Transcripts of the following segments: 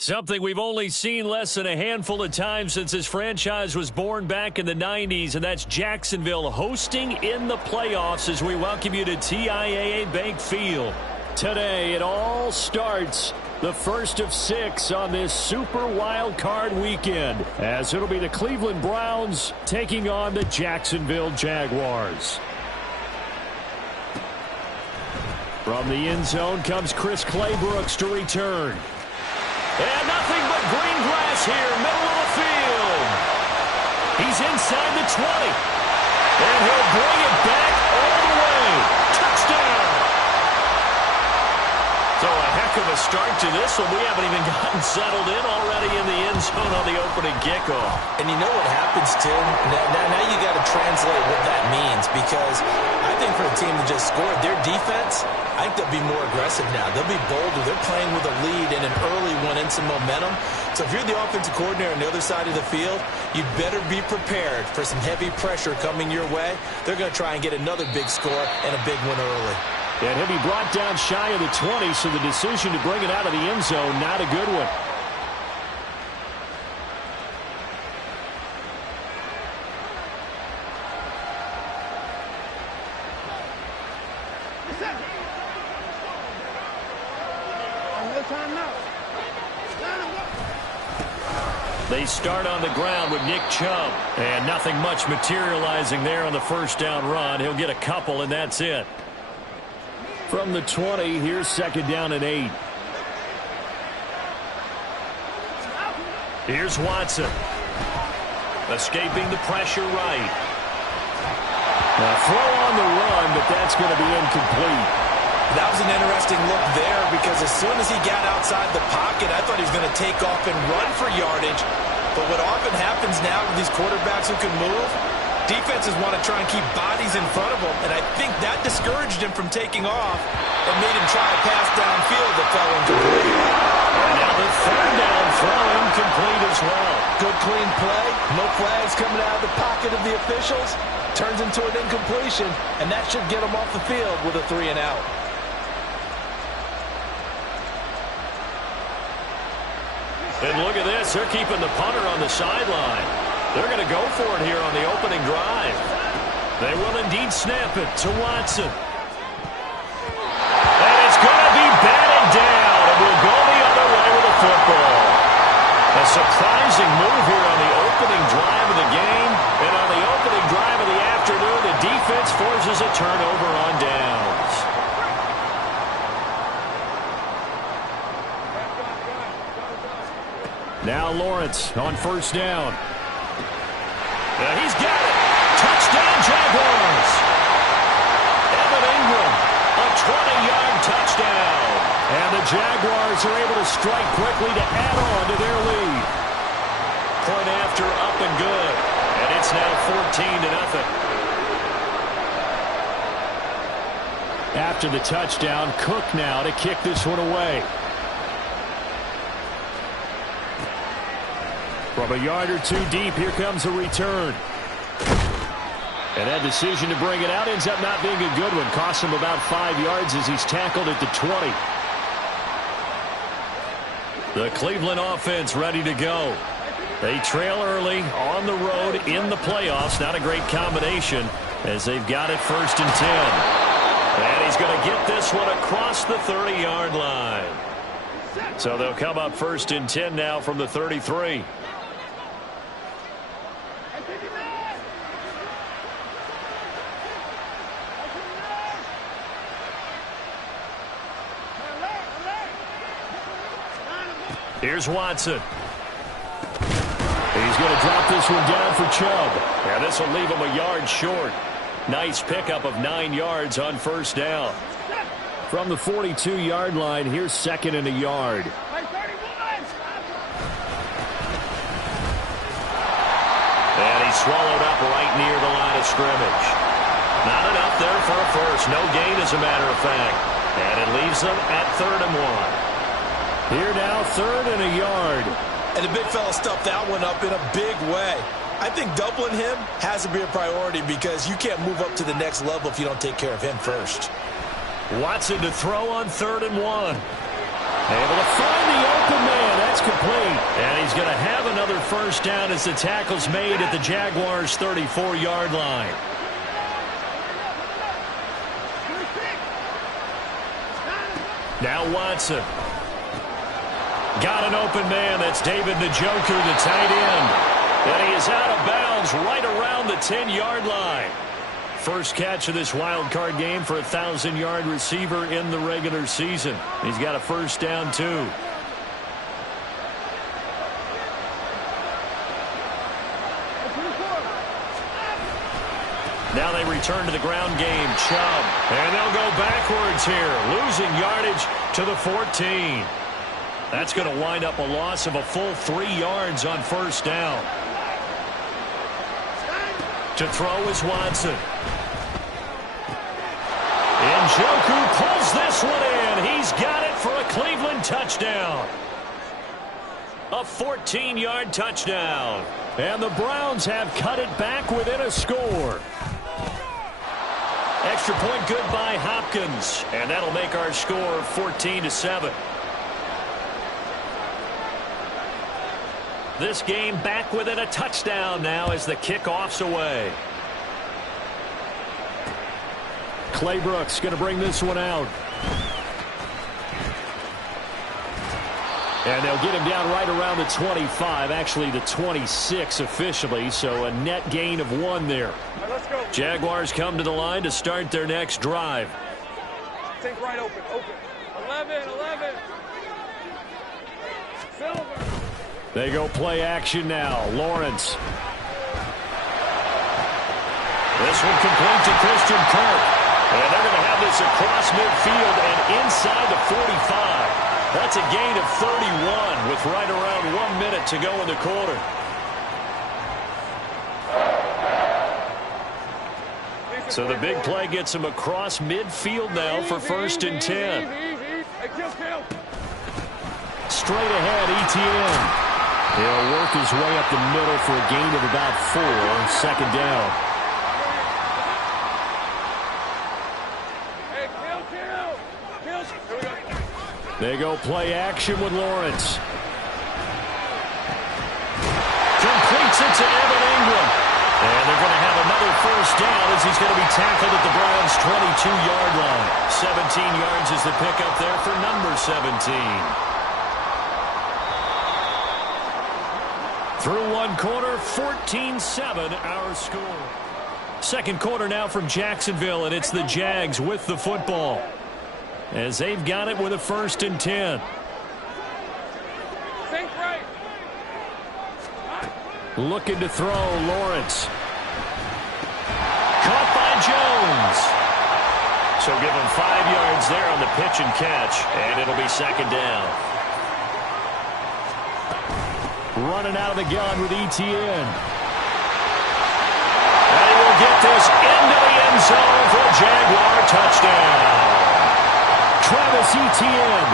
Something we've only seen less than a handful of times since this franchise was born back in the 90s, and that's Jacksonville hosting in the playoffs as we welcome you to TIAA Bank Field. Today, it all starts the first of 6 on this Super WildCard weekend, as it'll be the Cleveland Browns taking on the Jacksonville Jaguars. From the end zone comes Chris Claybrooks to return. And nothing but green grass here, middle of the field. He's inside the 20. And he'll bring it back all the way. Touchdown. So a heck of a start to this one. We haven't even gotten settled in already in the end zone on the opening kickoff. And you know what happens, Tim? Now you got to translate what that means, because I think for a team that just scored, their defense, I think they'll be more aggressive now. They'll be bolder. They're playing with a lead and an early one and some momentum. So if you're the offensive coordinator on the other side of the field, you better be prepared for some heavy pressure coming your way. They're going to try and get another big score and a big one early. And he'll be brought down shy of the 20, so the decision to bring it out of the end zone, not a good one. They start on the ground with Nick Chubb. And nothing much materializing there on the first down run. He'll get a couple, and that's it. From the 20, here's second down and 8. Here's Watson. Escaping the pressure right. A throw on the run, but that's going to be incomplete. That was an interesting look there, because as soon as he got outside the pocket, I thought he was going to take off and run for yardage. But what often happens now with these quarterbacks who can move, defenses want to try and keep bodies in front of them, and I think that discouraged him from taking off and made him try a pass downfield that fell incomplete. And now the third down throw incomplete as well. Good clean play, no flags coming out of the pocket of the officials. Turns into an incompletion, and that should get him off the field with a 3 and out. And look at this, they're keeping the punter on the sideline. They're going to go for it here on the opening drive. They will indeed snap it to Watson. And it's going to be batted down, and we'll go the other way with the football. A surprising move here on the opening drive of the game. And on the opening drive of the afternoon, the defense forces a turnover on downs. Now Lawrence on first down. He's got it. Touchdown, Jaguars. Evan Ingram, a 20-yard touchdown. And the Jaguars are able to strike quickly to add on to their lead. Point after up and good. And it's now 14-0. After the touchdown, Cook now to kick this one away. From a yard or two deep, here comes a return. And that decision to bring it out ends up not being a good one. Costs him about 5 yards as he's tackled at the 20. The Cleveland offense ready to go. They trail early on the road in the playoffs. Not a great combination as they've got it first and 10. And he's going to get this one across the 30-yard line. So they'll come up first and 10 now from the 33. Here's Watson. He's going to drop this one down for Chubb. And this will leave him a yard short. Nice pickup of 9 yards on first down. From the 42-yard line, here's second and a yard. And he's swallowed up right near the line of scrimmage. Not enough there for a first. No gain, as a matter of fact. And it leaves them at 3rd and 1. Here now, 3rd and a yard. And the big fella stuffed that one up in a big way. I think doubling him has to be a priority, because you can't move up to the next level if you don't take care of him first. Watson to throw on 3rd and 1. Able to find the open man. That's That's complete. And he's going to have another first down as the tackle's made at the Jaguars' 34-yard line. Now Watson. Got an open man. That's David Njoku, the tight end. And he is out of bounds right around the 10-yard line. First catch of this wild card game for a 1,000-yard receiver in the regular season. He's got a first down, too. Now they return to the ground game. Chubb. And they'll go backwards here, losing yardage to the 14. That's going to wind up a loss of a full 3 yards on first down. To throw is Watson. Njoku pulls this one in. He's got it for a Cleveland touchdown. A 14-yard touchdown. And the Browns have cut it back within a score. Extra point good by Hopkins. And that'll make our score 14-7. This game back within a touchdown now as the kickoff's away. Claybrooks going to bring this one out. And they'll get him down right around the 25, actually the 26 officially, so a net gain of 1 there. Right, let's go. Jaguars come to the line to start their next drive. Take right open. 11. Silver. They go play action now. Lawrence. This one complete to Christian Kirk. And they're going to have this across midfield and inside the 45. That's a gain of 31 with right around 1 minute to go in the quarter. So the big play gets him across midfield now for first and 10. Straight ahead, ETN. He'll work his way up the middle for a gain of about 4. Second down. They go play action with Lawrence. Completes it to Evan Ingram. And they're going to have another first down as he's going to be tackled at the Browns' 22-yard line. 17 yards is the pickup there for number 17. Through 1 quarter, 14-7 our score. Second quarter now from Jacksonville, and it's the Jags with the football, as they've got it with a first and 10. Looking to throw, Lawrence. Caught by Jones. So give him 5 yards there on the pitch and catch, and it'll be second down. Running out of the gun with ETN. And he will get this into the end zone for a Jaguar touchdown. Travis Etienne,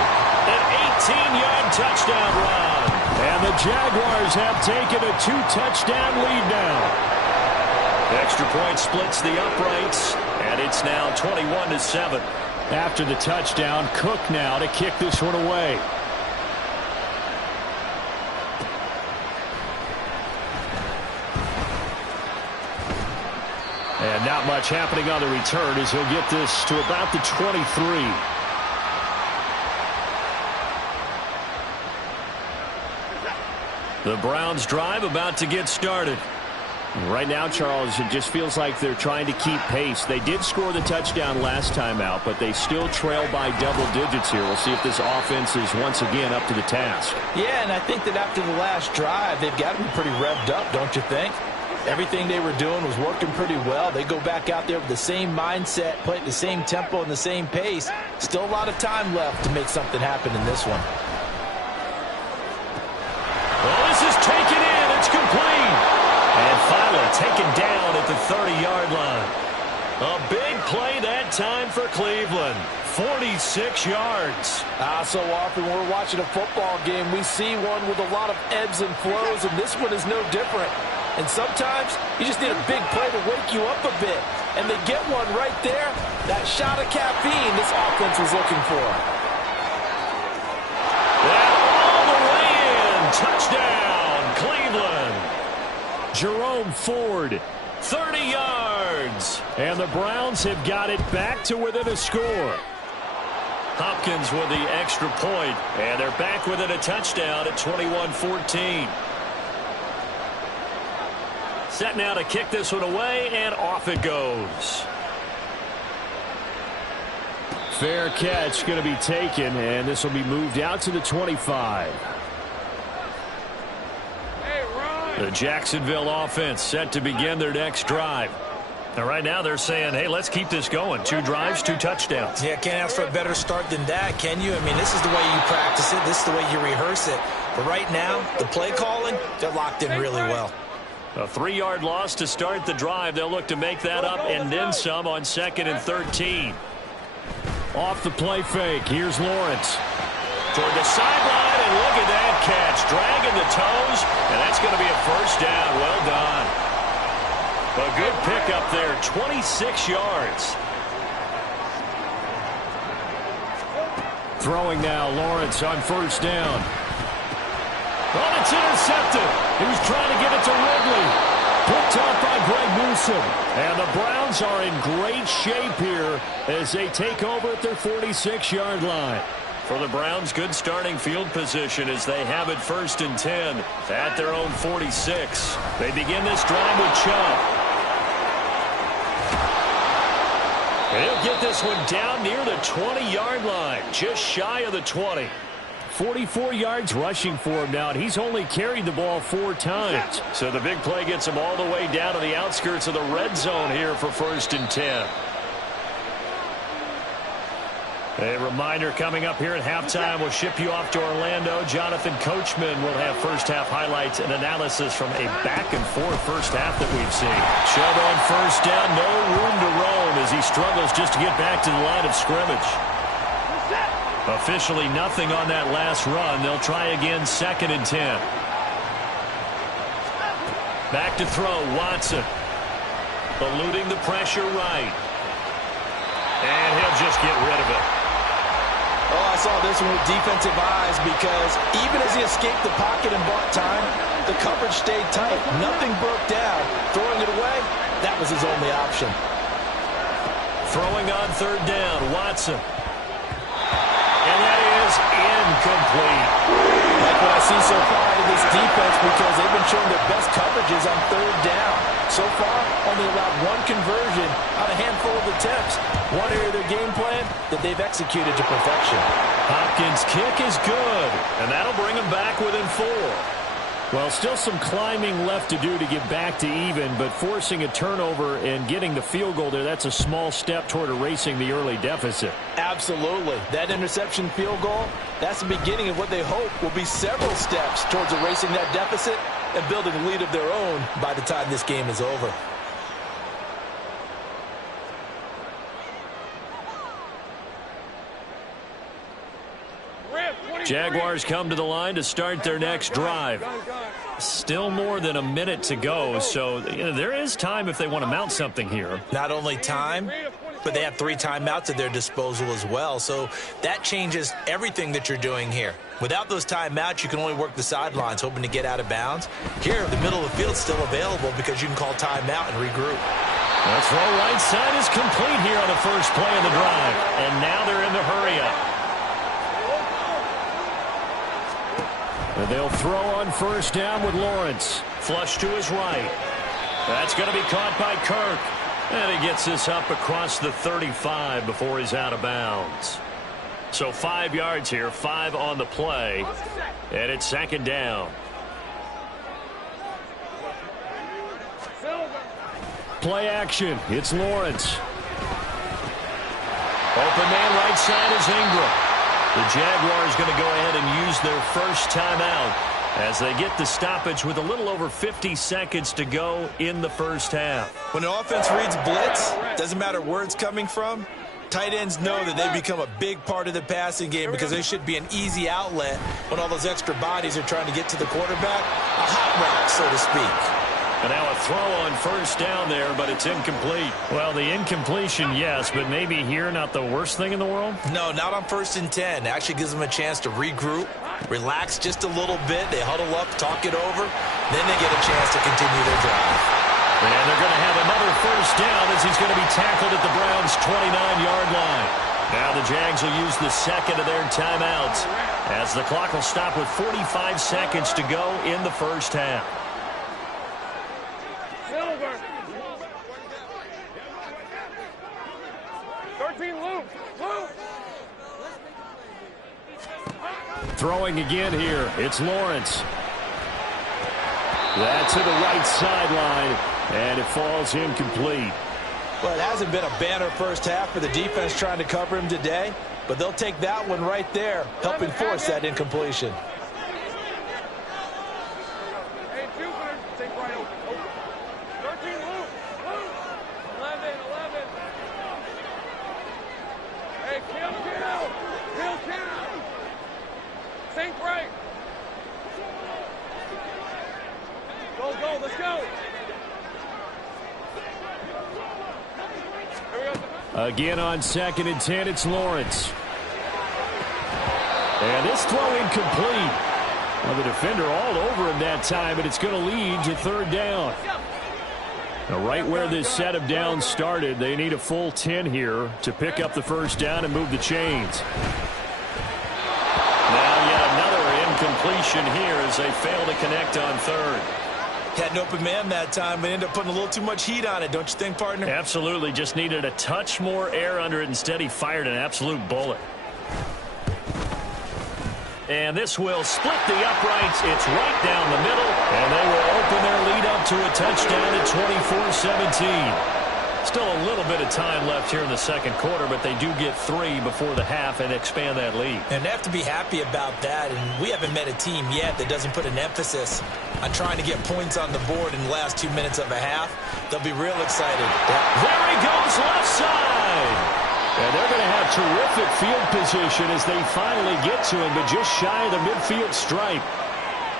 an 18-yard touchdown run. And the Jaguars have taken a 2-touchdown lead now. Extra point splits the uprights, and it's now 21-7. After the touchdown, Cook now to kick this one away. And not much happening on the return as he'll get this to about the 23. The Browns drive about to get started. Right now, Charles, it just feels like they're trying to keep pace. They did score the touchdown last time out, but they still trail by double digits here. We'll see if this offense is once again up to the task. Yeah, and I think that after the last drive, they've got to be pretty revved up, don't you think? Everything they were doing was working pretty well. They go back out there with the same mindset, play at the same tempo and the same pace. Still a lot of time left to make something happen in this one. Well, this is taken in. It's complete. And finally taken down at the 30-yard line. A big play that time for Cleveland. 46 yards. So often when we're watching a football game, we see one with a lot of ebbs and flows, and this one is no different. And sometimes you just need a big play to wake you up a bit. And they get one right there. That shot of caffeine this offense was looking for. And all the way in. home Ford. 30 yards. And the Browns have got it back to within a score. Hopkins with the extra point, and they're back within a touchdown at 21-14. Set now to kick this one away, and off it goes. Fair catch going to be taken, and this will be moved out to the 25. The Jacksonville offense set to begin their next drive. And right now they're saying, hey, let's keep this going. 2 drives, 2 touchdowns. Yeah, can't ask for a better start than that, can you? I mean, this is the way you practice it. This is the way you rehearse it. But right now, the play calling, they're locked in really well. A 3-yard loss to start the drive. They'll look to make that up and then some on 2nd and 13. Off the play fake. Here's Lawrence. Toward the sideline, and look at that catch. Dragging the toes, and that's going to be a first down. Well done. A good pickup there, 26 yards. Throwing now, Lawrence on first down. Oh, it's intercepted. He was trying to get it to Ridley. Picked off by Greg Newsome. And the Browns are in great shape here as they take over at their 46-yard line. For the Browns, good starting field position as they have it 1st and 10 at their own 46. They begin this drive with Chubb. He'll get this one down near the 20-yard line, just shy of the 20. 44 yards rushing for him now, and he's only carried the ball 4 times. So the big play gets him all the way down to the outskirts of the red zone here for 1st and 10. A reminder coming up here at halftime. We'll ship you off to Orlando. Jonathan Coachman will have first-half highlights and analysis from a back-and-forth first half that we've seen. Chubb on first down, no room to roam as he struggles just to get back to the line of scrimmage. Officially nothing on that last run. They'll try again 2nd and 10. Back to throw, Watson. Eluding the pressure right. And he'll just get rid of it. Oh, I saw this one with defensive eyes because even as he escaped the pocket and bought time, the coverage stayed tight. Nothing broke down. Throwing it away, that was his only option. Throwing on 3rd down, Watson. And that is incomplete. Like what I see so far in this defense because they've been showing their best coverages on 3rd down. So far, only allowed 1 conversion on a handful of attempts. One area of their game plan that they've executed to perfection. Hopkins' kick is good, and that'll bring them back within 4. Well, still some climbing left to do to get back to even, but forcing a turnover and getting the field goal there, that's a small step toward erasing the early deficit. Absolutely. That interception field goal, that's the beginning of what they hope will be several steps towards erasing that deficit and building a lead of their own by the time this game is over. Jaguars come to the line to start their next drive. Still more than a minute to go, so there is time if they want to mount something here. Not only time, but they have 3 timeouts at their disposal as well. So that changes everything that you're doing here. Without those timeouts, you can only work the sidelines, hoping to get out of bounds. Here, the middle of the field is still available because you can call timeout and regroup. The throw right side is complete here on the first play of the drive. And now they're in the hurry-up. And they'll throw on first down with Lawrence. Flush to his right. That's going to be caught by Kirk. And he gets this up across the 35 before he's out of bounds. So 5 yards here, 5 on the play. And it's 2nd down. Play action. It's Lawrence. Open man right side is Ingram. The Jaguars going to go ahead and use their first timeout as they get the stoppage with a little over 50 seconds to go in the first half. When the offense reads blitz, doesn't matter where it's coming from, tight ends know that they become a big part of the passing game because they should be an easy outlet when all those extra bodies are trying to get to the quarterback. A hot route, so to speak. And now a throw on first down there, but it's incomplete. Well, the incompletion, yes, but maybe here not the worst thing in the world? No, not on 1st and 10. It actually gives them a chance to regroup, relax just a little bit. They huddle up, talk it over. Then they get a chance to continue their drive. And they're going to have another first down as he's going to be tackled at the Browns' 29-yard line. Now the Jags will use the second of their timeouts as the clock will stop with 45 seconds to go in the first half. Silver. 13, Luke. Luke. Throwing again here, it's Lawrence. That's to the right sideline, and it falls incomplete. Well, it hasn't been a banner first half for the defense trying to cover him today, but they'll take that one right there, helping force that incompletion. Hey, Jupiter, take right open. 13, Luke. Luke. 11. Hey, kill. Think right. Go, let's go. Again on 2nd and 10, it's Lawrence. And this throw incomplete. Well, the defender all over him that time, but it's going to lead to 3rd down. Now, right where this set of downs started, they need a full 10 here to pick up the first down and move the chains. Now yet another incompletion here as they fail to connect on 3rd. Had an open man that time, but ended up putting a little too much heat on it, don't you think, partner? Absolutely. Just needed a touch more air under it. Instead, he fired an absolute bullet. And this will split the uprights. It's right down the middle, and they will open their lead up to a touchdown at 24-17. Still a little bit of time left here in the second quarter, but they do get 3 before the half and expand that lead. And they have to be happy about that, and we haven't met a team yet that doesn't put an emphasis on trying to get points on the board in the last 2 minutes of a half. They'll be real excited. There he goes, left side. And they're going to have terrific field position as they finally get to him, but just shy of the midfield stripe.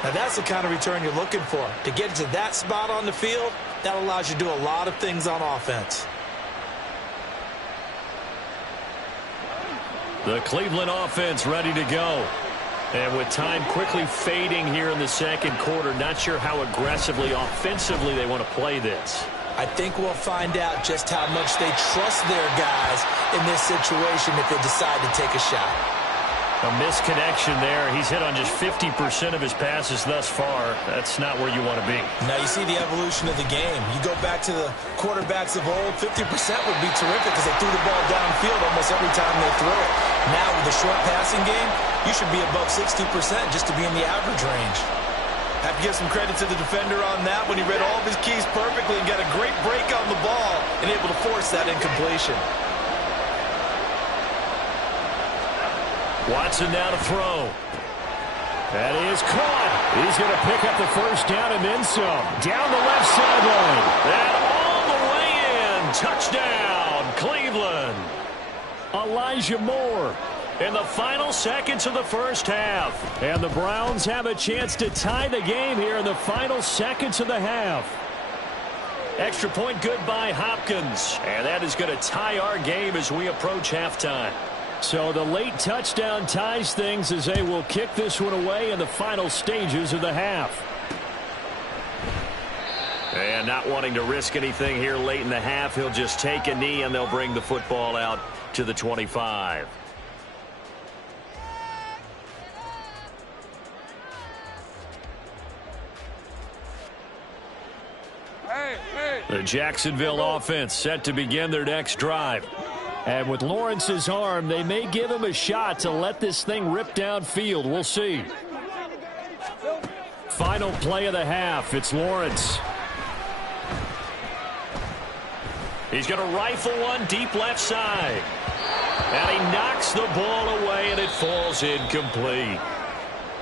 Now that's the kind of return you're looking for. To get to that spot on the field, that allows you to do a lot of things on offense. The Cleveland offense ready to go. And with time quickly fading here in the second quarter, not sure how aggressively, offensively they want to play this. I think we'll find out just how much they trust their guys in this situation if they decide to take a shot. A misconnection there. He's hit on just 50% of his passes thus far. That's not where you want to be. Now you see the evolution of the game. You go back to the quarterbacks of old, 50% would be terrific because they threw the ball downfield almost every time they threw it. Now with the short passing game, you should be above 60% just to be in the average range. Have to give some credit to the defender on that when he read all of his keys perfectly and got a great break on the ball and able to force that incompletion. Watson now to throw. That is caught. He's going to pick up the first down and then some. Down the left sideline. And all the way in. Touchdown, Cleveland. Elijah Moore in the final seconds of the first half. And the Browns have a chance to tie the game here in the final seconds of the half. Extra point good by Hopkins. And that is going to tie our game as we approach halftime. So the late touchdown ties things as they will kick this one away in the final stages of the half. And not wanting to risk anything here late in the half, he'll just take a knee and they'll bring the football out to the 25. The Jacksonville offense set to begin their next drive. And with Lawrence's arm, they may give him a shot to let this thing rip downfield. We'll see. Final play of the half. It's Lawrence. He's going to rifle one deep left side. And he knocks the ball away, and it falls incomplete.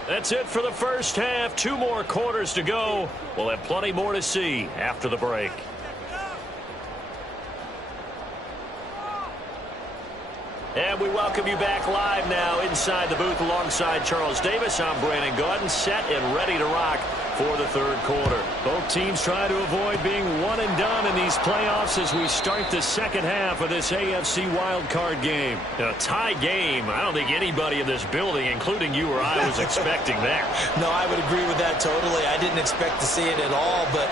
That's it for the first half. 2 more quarters to go. We'll have plenty more to see after the break. And we welcome you back live now inside the booth alongside Charles Davis. I'm Brandon Gaudin, set and ready to rock for the third quarter. Both teams try to avoid being one and done in these playoffs as we start the second half of this AFC WildCard game. A tie game. I don't think anybody in this building, including you or I, was expecting that. No, I would agree with that totally. I didn't expect to see it at all, but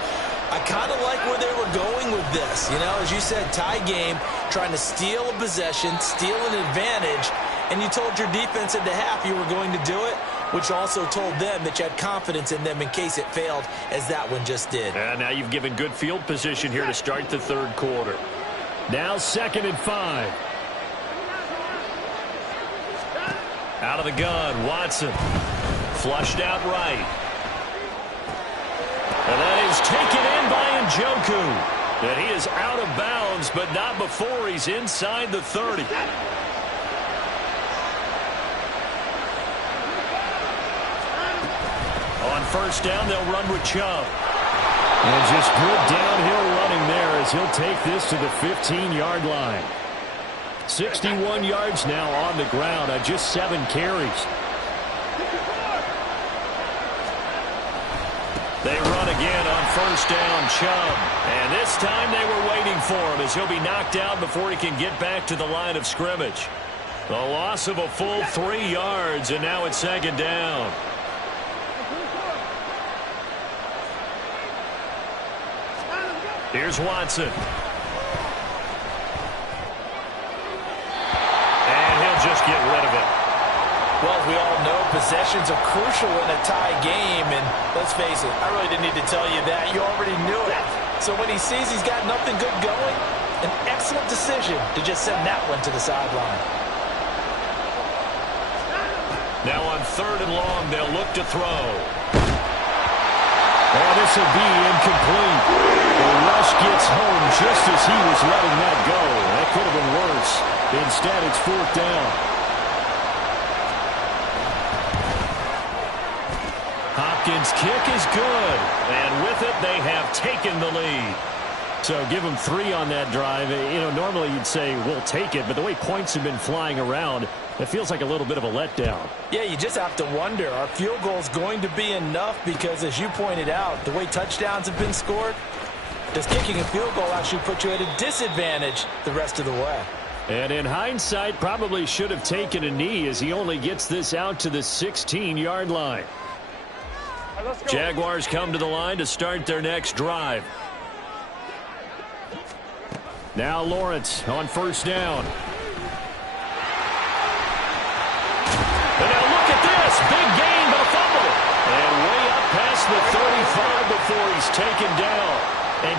I kind of like where they were going with this. You know, as you said, tie game, trying to steal a possession, steal an advantage, and you told your defense at the half you were going to do it, which also told them that you had confidence in them in case it failed, as that one just did. And now you've given good field position here to start the third quarter. Now 2nd and 5. Out of the gun, Watson. Flushed out right. And that is taken in by Njoku. And he is out of bounds, but not before he's inside the 30. On first down, they'll run with Chubb. And just good downhill running there as he'll take this to the 15-yard line. 61 yards now on the ground on just 7 carries. They run again on first down, Chubb. And this time they were waiting for him as he'll be knocked out before he can get back to the line of scrimmage. The loss of a full 3 yards, and now it's 2nd down. Here's Watson. And he'll just get rid of it. Well, as we all know, possessions are crucial in a tie game, and let's face it, I really didn't need to tell you that. You already knew it. So when he sees he's got nothing good going, an excellent decision to just send that one to the sideline. Now on 3rd and long, they'll look to throw. Oh, this will be incomplete. The rush gets home just as he was letting that go. That could have been worse. Instead, it's 4th down. Hopkins' kick is good. And with it, they have taken the lead. So give them 3 on that drive. You know, normally you'd say, we'll take it. But the way points have been flying around, it feels like a little bit of a letdown. Yeah, you just have to wonder, are field goals going to be enough? Because as you pointed out, the way touchdowns have been scored, does kicking a field goal actually put you at a disadvantage the rest of the way? And in hindsight, probably should have taken a knee as he only gets this out to the 16-yard line. Jaguars come to the line to start their next drive. Now Lawrence on first down. And now look at this. Big gain, but a fumble. And way up past the 35 before he's taken down. And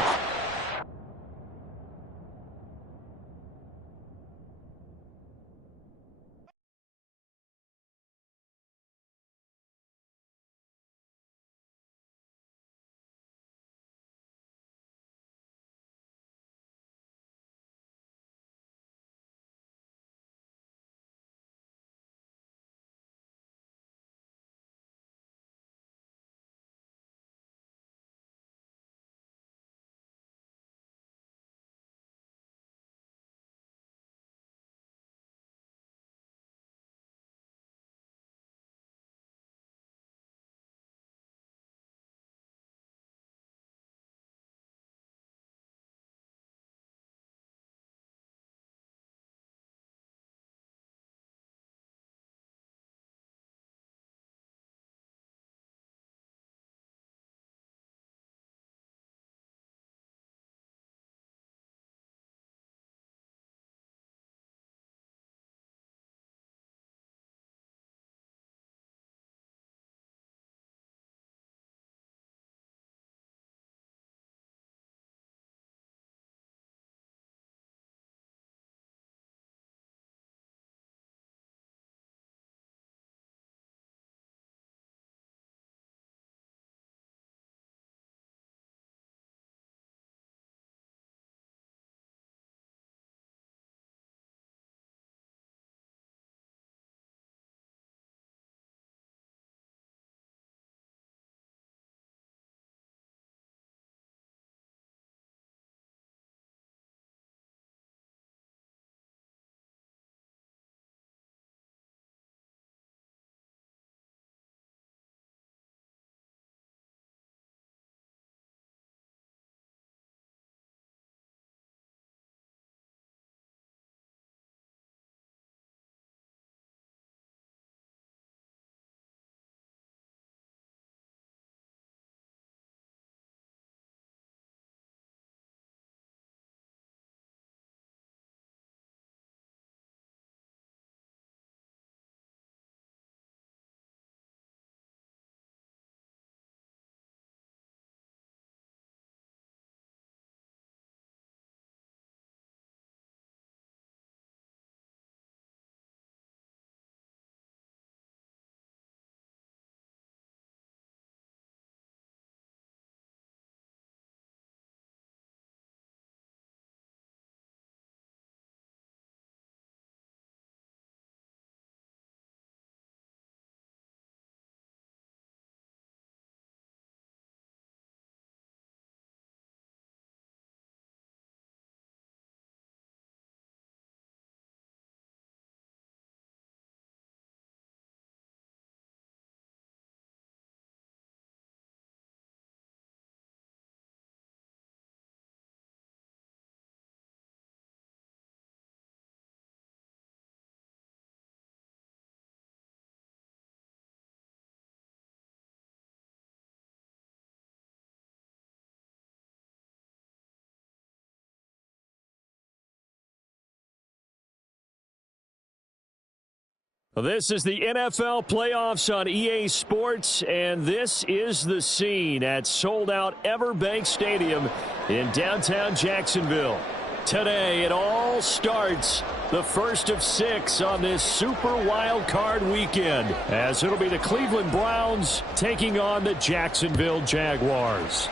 Well, this is the NFL playoffs on EA Sports, and this is the scene at sold-out Everbank Stadium in downtown Jacksonville. Today, it all starts, the first of 6 on this Super Wild Card weekend, as it'll be the Cleveland Browns taking on the Jacksonville Jaguars.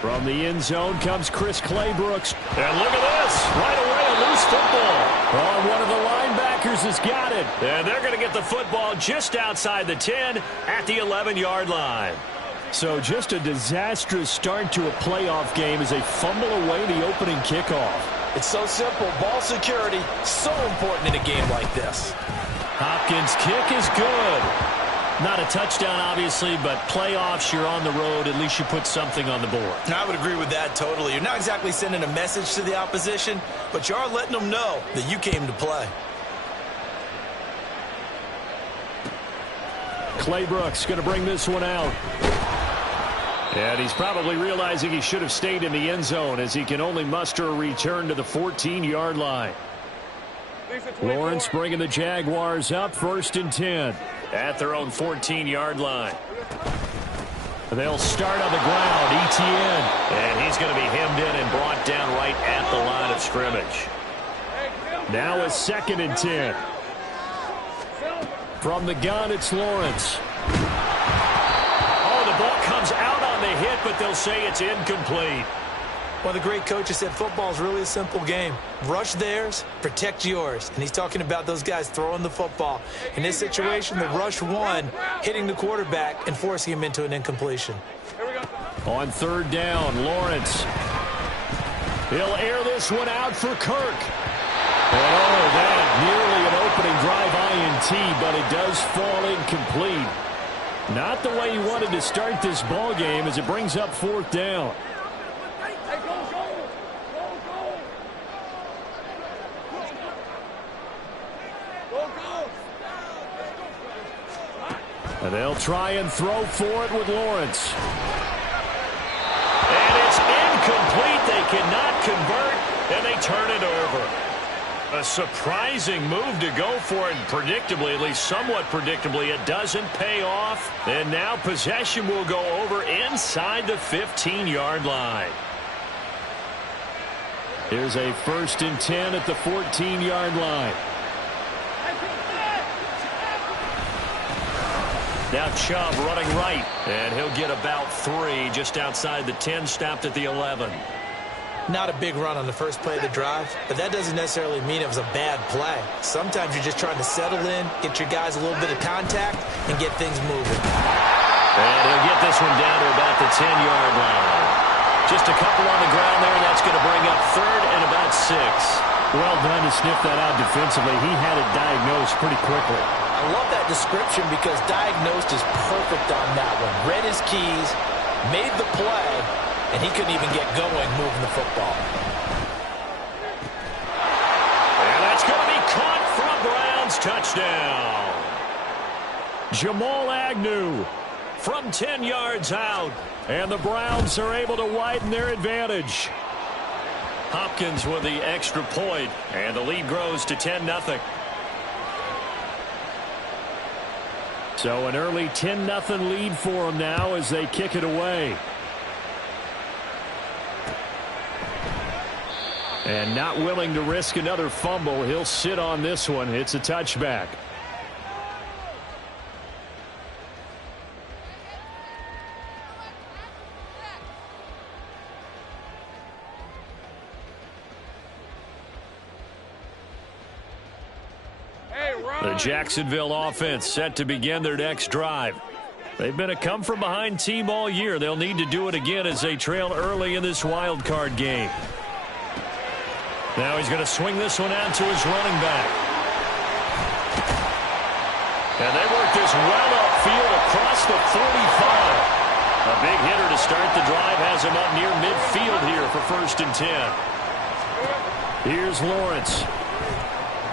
From the end zone comes Chris Claybrooks. And look at this. Right away, a loose football. Oh, one of the linebackers has got it. And they're going to get the football just outside the 10 at the 11-yard line. So just a disastrous start to a playoff game as they fumble away the opening kickoff. It's so simple. Ball security, so important in a game like this. Hopkins' kick is good. Not a touchdown, obviously, but playoffs, you're on the road. At least you put something on the board. I would agree with that totally. You're not exactly sending a message to the opposition, but you are letting them know that you came to play. Claybrooks going to bring this one out. And he's probably realizing he should have stayed in the end zone as he can only muster a return to the 14-yard line. Lawrence bringing the Jaguars up, 1st and 10. At their own 14-yard line. They'll start on the ground, Etienne. And he's going to be hemmed in and brought down right at the line of scrimmage. Now a 2nd and 10. From the gun, it's Lawrence. Oh, the ball comes out on the hit, but they'll say it's incomplete. One of the great coaches said football is really a simple game. Rush theirs, protect yours. And he's talking about those guys throwing the football. In this situation, the rush one, hitting the quarterback and forcing him into an incompletion. On 3rd down, Lawrence. He'll air this one out for Kirk. Oh, that nearly an opening drive INT, but it does fall incomplete. Not the way he wanted to start this ball game as it brings up 4th down. And they'll try and throw for it with Lawrence. And it's incomplete. They cannot convert, and they turn it over. A surprising move to go for it, and predictably, at least somewhat predictably, it doesn't pay off. And now possession will go over inside the 15-yard line. Here's a 1st and 10 at the 14-yard line. Now Chubb running right, and he'll get about 3 just outside the 10, stopped at the 11. Not a big run on the first play of the drive, but that doesn't necessarily mean it was a bad play. Sometimes you're just trying to settle in, get your guys a little bit of contact, and get things moving. And he'll get this one down to about the 10-yard line. Just a couple on the ground there, and that's going to bring up 3rd and about 6. Well done to sniff that out defensively. He had it diagnosed pretty quickly. I love that description because diagnosed is perfect on that one. Read his keys, made the play, and he couldn't even get going moving the football. And that's going to be caught for a Browns touchdown. Jamal Agnew from 10 yards out. And the Browns are able to widen their advantage. Hopkins with the extra point, and the lead grows to 10-0. So an early 10-0 lead for them now as they kick it away. And not willing to risk another fumble, he'll sit on this one. It's a touchback. The Jacksonville offense set to begin their next drive. They've been a come-from-behind team all year. They'll need to do it again as they trail early in this wild card game. Now he's going to swing this one out to his running back. And they work this well upfield across the 45. A big hitter to start the drive has him up near midfield here for 1st and 10. Here's Lawrence.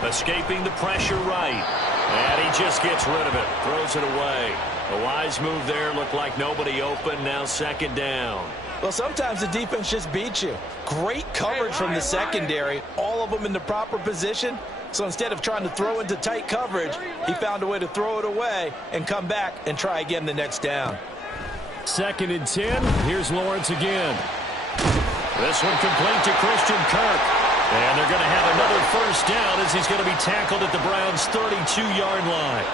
Escaping the pressure right. And he just gets rid of it. Throws it away. A wise move there. Looked like nobody open. Now 2nd down. Well, sometimes the defense just beats you. Great coverage from the secondary. All of them in the proper position. So instead of trying to throw into tight coverage, he found a way to throw it away and come back and try again the next down. 2nd and 10. Here's Lawrence again. This one complete to Christian Kirk. And they're going to have another first down as he's going to be tackled at the Browns' 32-yard line.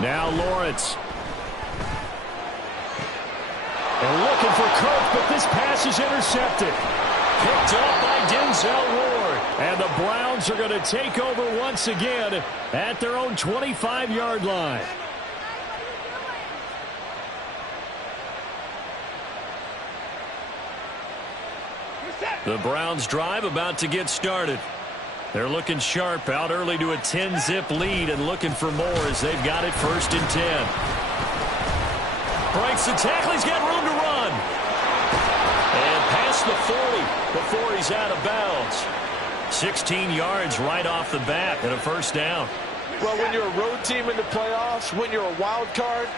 Now Lawrence. And looking for Kirk, but this pass is intercepted. Picked up by Denzel Ward. And the Browns are going to take over once again at their own 25-yard line. The Browns drive about to get started. They're looking sharp, out early to a 10-zip lead and looking for more as they've got it 1st and 10. Breaks the tackle. He's got room to run. And past the 40 before he's out of bounds. 16 yards right off the bat and a first down. Well, when you're a road team in the playoffs, when you're a wild card,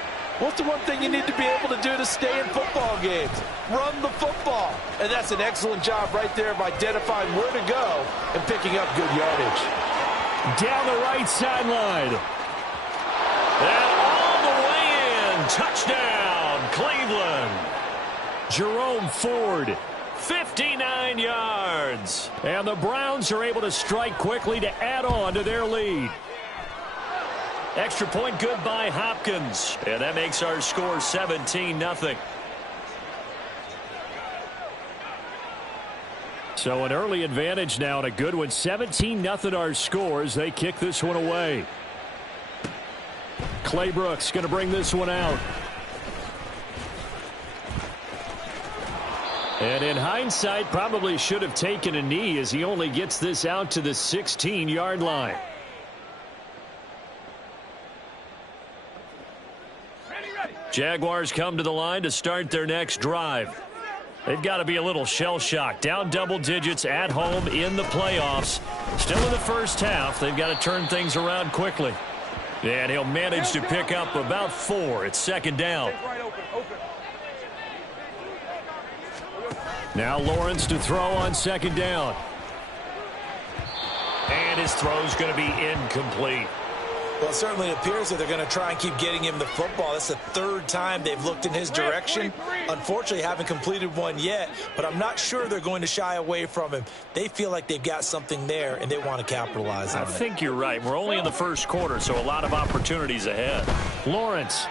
what's the one thing you need to be able to do to stay in football games? Run the football. And that's an excellent job right there of identifying where to go and picking up good yardage. Down the right sideline. And all the way in. Touchdown, Cleveland. Jerome Ford, 59 yards. And the Browns are able to strike quickly to add on to their lead. Extra point good by Hopkins. And that makes our score 17-0. So an early advantage now and a good one. 17-0 our scores. They kick this one away. Claybrooks going to bring this one out. And in hindsight, probably should have taken a knee as he only gets this out to the 16-yard line. Jaguars come to the line to start their next drive. They've got to be a little shell-shocked. Down double digits at home in the playoffs. Still in the first half. They've got to turn things around quickly. And he'll manage to pick up about 4. It's 2nd down. Now Lawrence to throw on 2nd down. And his throw's going to be incomplete. Well, it certainly appears that they're going to try and keep getting him the football. That's the 3rd time they've looked in his direction. Unfortunately, haven't completed one yet, but I'm not sure they're going to shy away from him. They feel like they've got something there, and they want to capitalize on it. I think you're right. We're only in the first quarter, so a lot of opportunities ahead. Lawrence.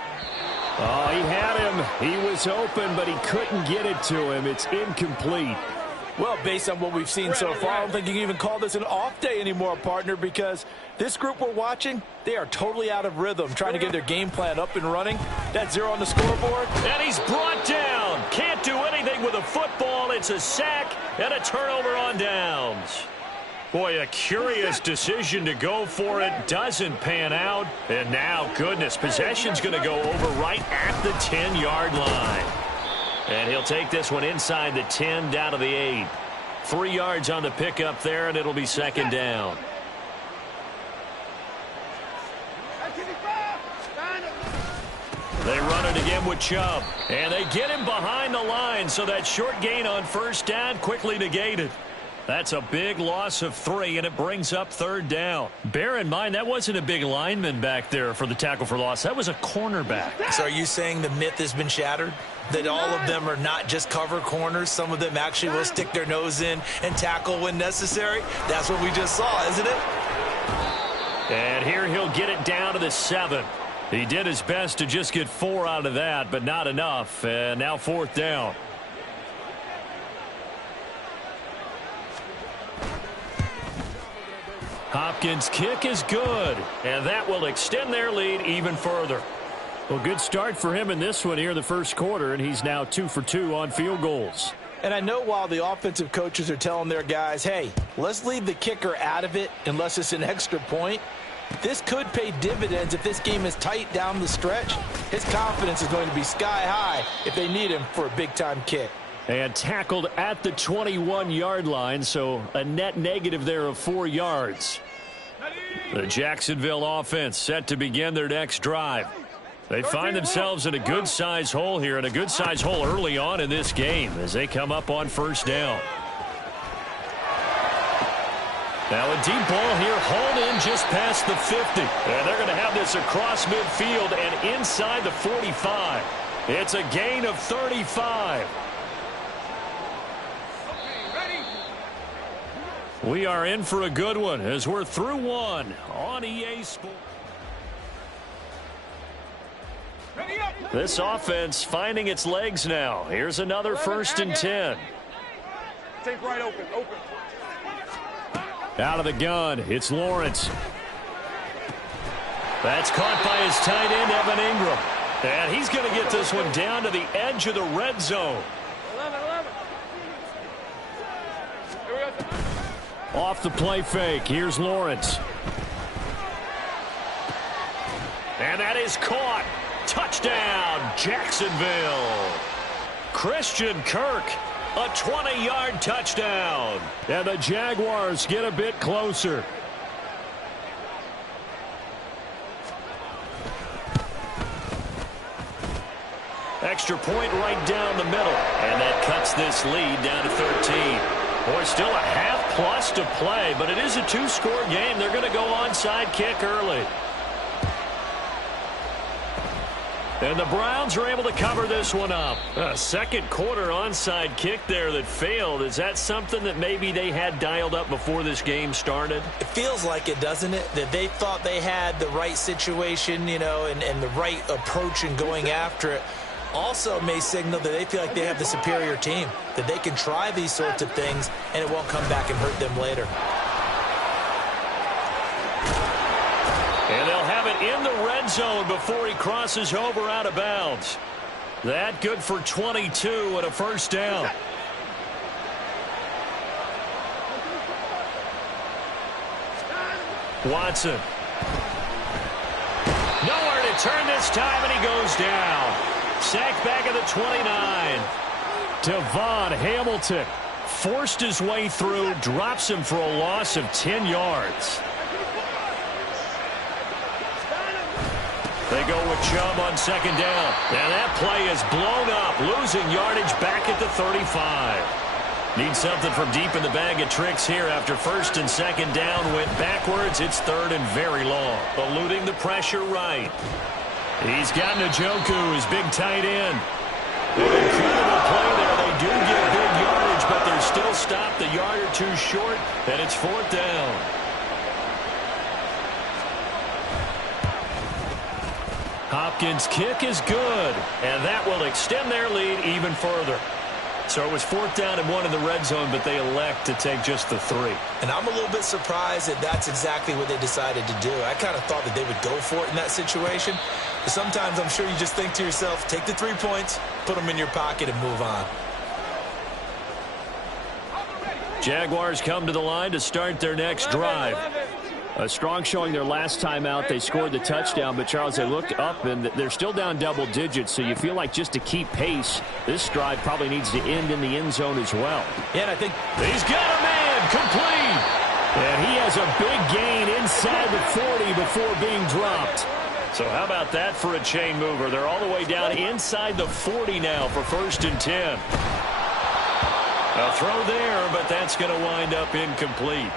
Oh, he had him. He was open, but he couldn't get it to him. It's incomplete. Well, based on what we've seen so far, I don't think you can even call this an off day anymore, partner, because this group we're watching, they are totally out of rhythm, trying to get their game plan up and running. That 0 on the scoreboard. And he's brought down. Can't do anything with a football. It's a sack and a turnover on downs. Boy, a curious decision to go for it. Doesn't pan out. And now, goodness, possession's going to go over right at the 10-yard line. And he'll take this one inside the 10 down to the 8. 3 yards on the pickup there, and it'll be 2nd down. They run it again with Chubb. And they get him behind the line, so that short gain on 1st down quickly negated. That's a big loss of 3, and it brings up 3rd down. Bear in mind, that wasn't a big lineman back there for the tackle for loss. That was a cornerback. So are you saying the myth has been shattered? That all of them are not just cover corners? Some of them actually will stick their nose in and tackle when necessary? That's what we just saw, isn't it? And here he'll get it down to the 7. He did his best to just get 4 out of that, but not enough. And now 4th down. Hopkins' kick is good, and that will extend their lead even further. Well, good start for him in this one here in the first quarter, and he's now 2 for 2 on field goals. And I know while the offensive coaches are telling their guys, hey, let's leave the kicker out of it unless it's an extra point, this could pay dividends if this game is tight down the stretch. His confidence is going to be sky high if they need him for a big-time kick. And tackled at the 21-yard line, so a net negative there of 4 yards. The Jacksonville offense set to begin their next drive. They find themselves in a good-sized hole here, and a good-sized hole early on in this game as they come up on 1st down. Now a deep ball here, hauled in just past the 50. And they're going to have this across midfield and inside the 45. It's a gain of 35. We are in for a good one as we're through one on EA Sports. This offense finding its legs now. Here's another 1st and 10. Take right open. Out of the gun, it's Lawrence. That's caught by his tight end, Evan Ingram. And he's going to get this one down to the edge of the red zone. 11. Off the play fake, here's Lawrence. And that is caught. Touchdown, Jacksonville. Christian Kirk, a 20-yard touchdown. And the Jaguars get a bit closer. Extra point right down the middle. And that cuts this lead down to 13. Boy, still a half-plus to play, but it is a 2-score game. They're going to go onside kick early. And the Browns are able to cover this one up. A second quarter onside kick there that failed. Is that something that maybe they had dialed up before this game started? It feels like it, doesn't it? That they thought they had the right situation, you know, and the right approach in going after it. Also may signal that they feel like they have the superior team, that they can try these sorts of things and it won't come back and hurt them later. And they'll have it in the red zone before he crosses over out of bounds. That good for 22 and a 1st down. Watson. Nowhere to turn this time, and he goes down. Sacked back at the 29. Devon Hamilton forced his way through, drops him for a loss of 10 yards. They go with Chubb on 2nd down. And that play is blown up, losing yardage back at the 35. Need something from deep in the bag of tricks here after 1st and 2nd down. Went backwards. It's 3rd and very long. Eluding the pressure right. He's got Njoku, his big tight end. An incredible play there. They do get big yardage, but they're still stopped a yard or two short, and it's 4th down. Hopkins' kick is good, and that will extend their lead even further. So it was 4th down and 1 in the red zone, but they elect to take just the 3. And I'm a little bit surprised that that's exactly what they decided to do. I kind of thought that they would go for it in that situation. But sometimes I'm sure you just think to yourself, take the 3 points, put them in your pocket, and move on. Jaguars come to the line to start their next drive. A strong showing their last time out. They scored the touchdown, but, Charles, they looked up, and they're still down double digits, so you feel like just to keep pace, this drive probably needs to end in the end zone as well. Yeah, and I think he's got a man complete. And he has a big gain inside the 40 before being dropped. So how about that for a chain mover? They're all the way down inside the 40 now for 1st and 10. A throw there, but that's going to wind up incomplete.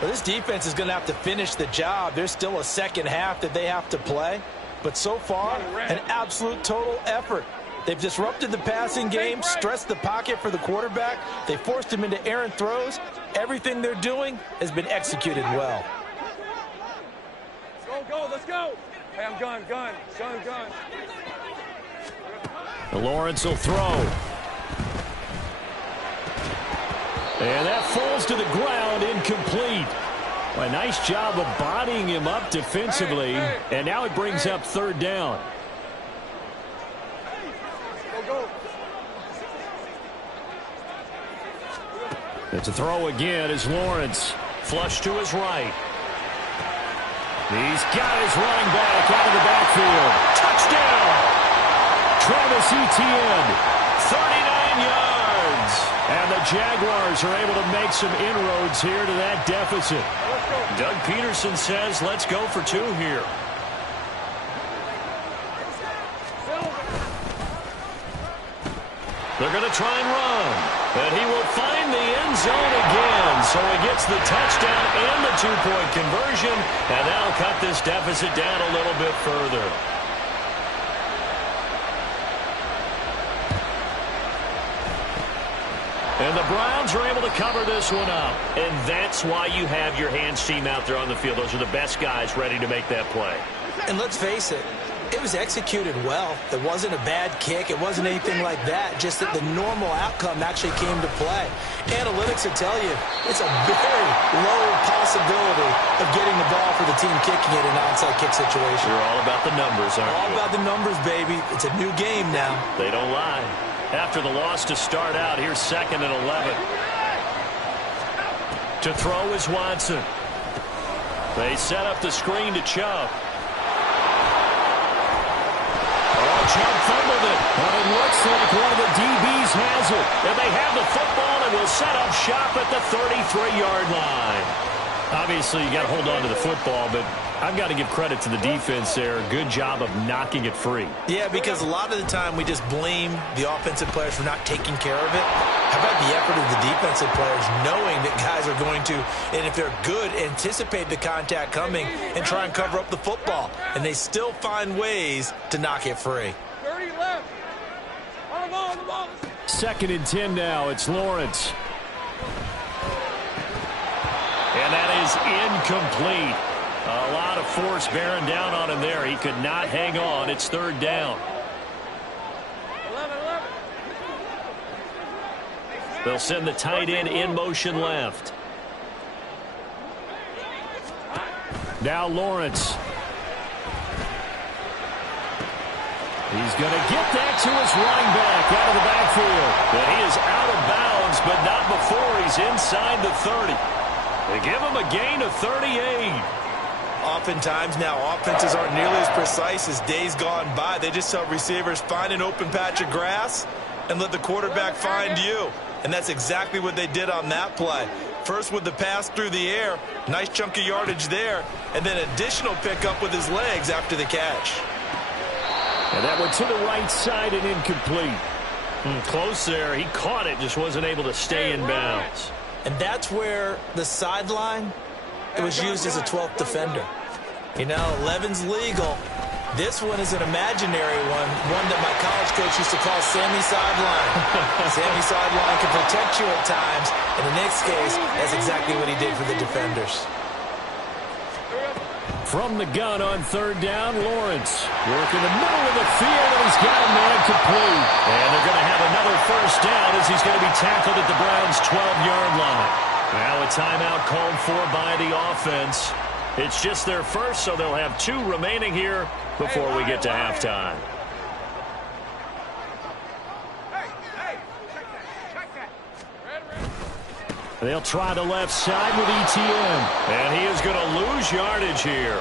Well, this defense is going to have to finish the job. There's still a second half that they have to play. But so far, an absolute total effort. They've disrupted the passing game, stressed the pocket for the quarterback. They forced him into errant throws. Everything they're doing has been executed well. Go, let's go. Hey, I'm gun. Lawrence will throw. And that falls to the ground, incomplete. A nice job of bodying him up defensively, and now it brings up 3rd down. Go. It's a throw again as Lawrence flush to his right. He's got his running back out of the backfield. Touchdown! Travis Etienne, 39 yards. And the Jaguars are able to make some inroads here to that deficit. Doug Peterson says, let's go for 2 here. They're going to try and run. And he will find the end zone again. So he gets the touchdown and the two-point conversion. And that'll cut this deficit down a little bit further. And the Browns are able to cover this one up. And that's why you have your hands team out there on the field. Those are the best guys ready to make that play. And let's face it, it was executed well. It wasn't a bad kick. It wasn't anything like that. Just that the normal outcome actually came to play. Analytics will tell you it's a very low possibility of getting the ball for the team kicking it in an onside kick situation. You're all about the numbers, aren't you? All about the numbers, baby. It's a new game now. They don't lie. After the loss to start out, here's 2nd and 11. To throw is Watson. They set up the screen to Chubb. Chubb fumbled it, but it looks like one of the DBs has it. And they have the football and will set up shop at the 33-yard line. Obviously, you got to hold on to the football, but I've got to give credit to the defense there. Good job of knocking it free. Yeah, because a lot of the time we just blame the offensive players for not taking care of it. How about the effort of the defensive players knowing that guys are going to, and if they're good, anticipate the contact coming and try and cover up the football. And they still find ways to knock it free. 30 left. On the ball. 2nd and 10 now. It's Lawrence. And that is incomplete. A lot of force bearing down on him there. He could not hang on. It's 3rd down. 11. They'll send the tight end in motion left. Now Lawrence. He's going to get that to his running back out of the backfield. But he is out of bounds, but not before he's inside the 30. They give him a gain of 38. Oftentimes now offenses aren't nearly as precise as days gone by. They just tell receivers, find an open patch of grass and let the quarterback find you. And that's exactly what they did on that play. First with the pass through the air, nice chunk of yardage there, and then additional pickup with his legs after the catch. And that went to the right side and incomplete. Close there. He caught it, just wasn't able to stay in bounds. And that's where the sideline, it was used as a 12th defender. You know, 11's legal. This one is an imaginary one that my college coach used to call Sammy Sideline. Sammy Sideline can protect you at times, and in this case, that's exactly what he did for the defenders. From the gun on 3rd down, Lawrence. Work in the middle of the field, and he's got a man complete. And they're going to have another 1st down as he's going to be tackled at the Browns' 12-yard line. Now a timeout called for by the offense. It's just their first, so they'll have 2 remaining here before we get to halftime. They'll try the left side with ETN. And he is going to lose yardage here.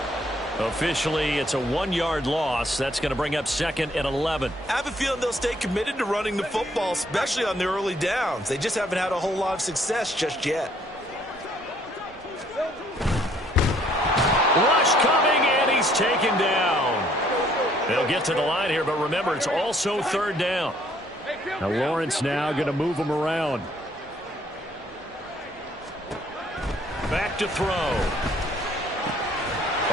Officially, it's a 1-yard loss. That's going to bring up 2nd and 11. I have a feeling they'll stay committed to running the football, especially on their early downs. They just haven't had a whole lot of success just yet. Rush coming, and he's taken down. They'll get to the line here, but remember, it's also 3rd down. Now Lawrence now going to move him around. Back to throw.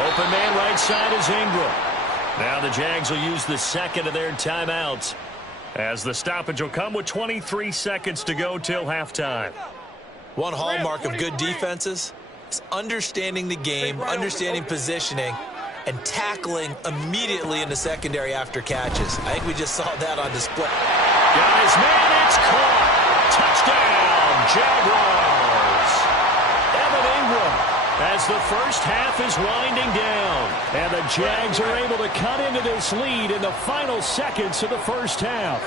Open man right side is Ingram. Now the Jags will use the 2nd of their timeouts as the stoppage will come with 23 seconds to go till halftime. One hallmark of good defenses is understanding the game, understanding positioning, and tackling immediately in the secondary after catches. I think we just saw that on display. Guys, man, it's caught. Touchdown, Jaguars. Evan Ingram, as the first half is winding down. And the Jags are able to cut into this lead in the final seconds of the first half.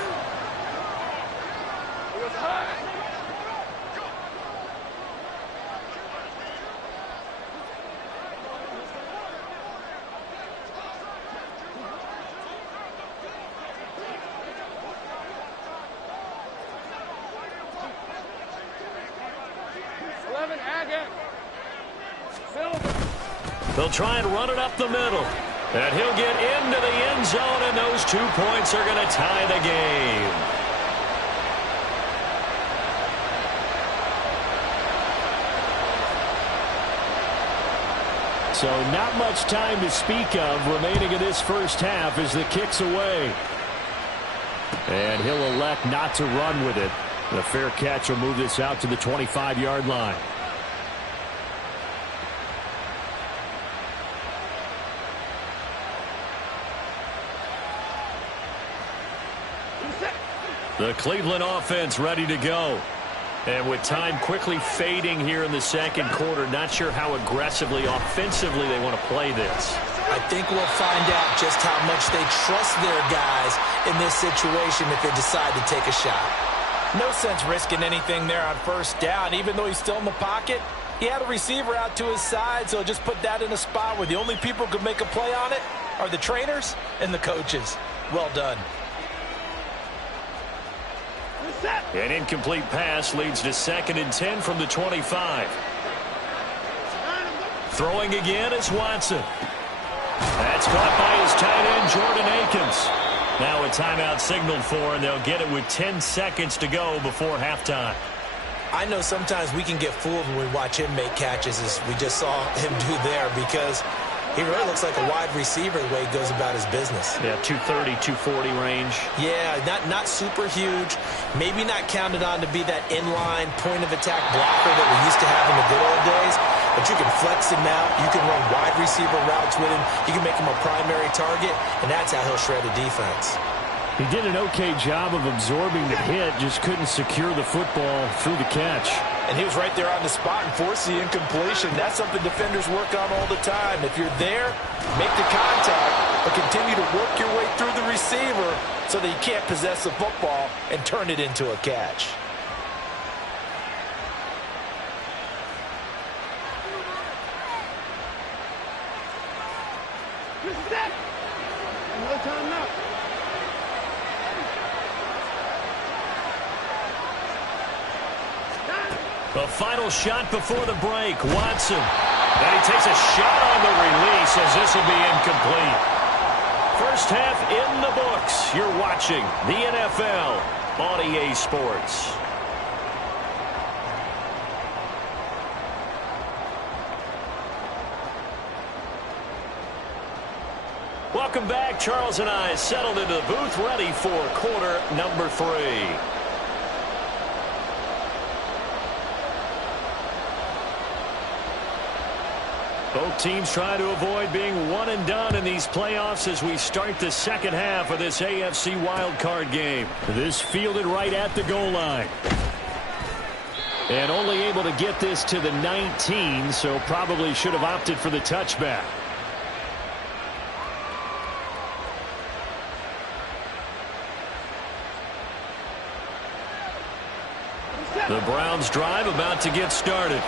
They'll try and run it up the middle. And he'll get into the end zone, and those 2 points are going to tie the game. So not much time to speak of remaining in this first half as the kick's away. And he'll elect not to run with it. The fair catch will move this out to the 25-yard line. The Cleveland offense ready to go. And with time quickly fading here in the second quarter, not sure how aggressively, offensively they want to play this. I think we'll find out just how much they trust their guys in this situation if they decide to take a shot. No sense risking anything there on first down. Even though he's still in the pocket, he had a receiver out to his side, so just put that in a spot where the only people who could make a play on it are the trainers and the coaches. Well done. An incomplete pass leads to 2nd and 10 from the 25. Throwing again is Watson. That's caught by his tight end, Jordan Akins. Now a timeout signaled for, and they'll get it with 10 seconds to go before halftime. I know sometimes we can get fooled when we watch him make catches, as we just saw him do there, because he really looks like a wide receiver the way he goes about his business. Yeah, 230, 240 range. Yeah, not super huge. Maybe not counted on to be that inline point-of-attack blocker that we used to have in the good old days. But you can flex him out. You can run wide receiver routes with him. You can make him a primary target, and that's how he'll shred a defense. He did an okay job of absorbing the hit, just couldn't secure the football through the catch. And he was right there on the spot and forced the incompletion. That's something defenders work on all the time. If you're there, make the contact, but continue to work your way through the receiver so that you can't possess the football and turn it into a catch. No time now. The final shot before the break, Watson. And he takes a shot on the release as this will be incomplete. First half in the books. You're watching the NFL on EA Sports. Welcome back. Charles and I settled into the booth, ready for quarter number 3. Both teams try to avoid being one and done in these playoffs as we start the second half of this AFC wildcard game. This fielded right at the goal line. And only able to get this to the 19, so probably should have opted for the touchback. The Browns drive about to get started.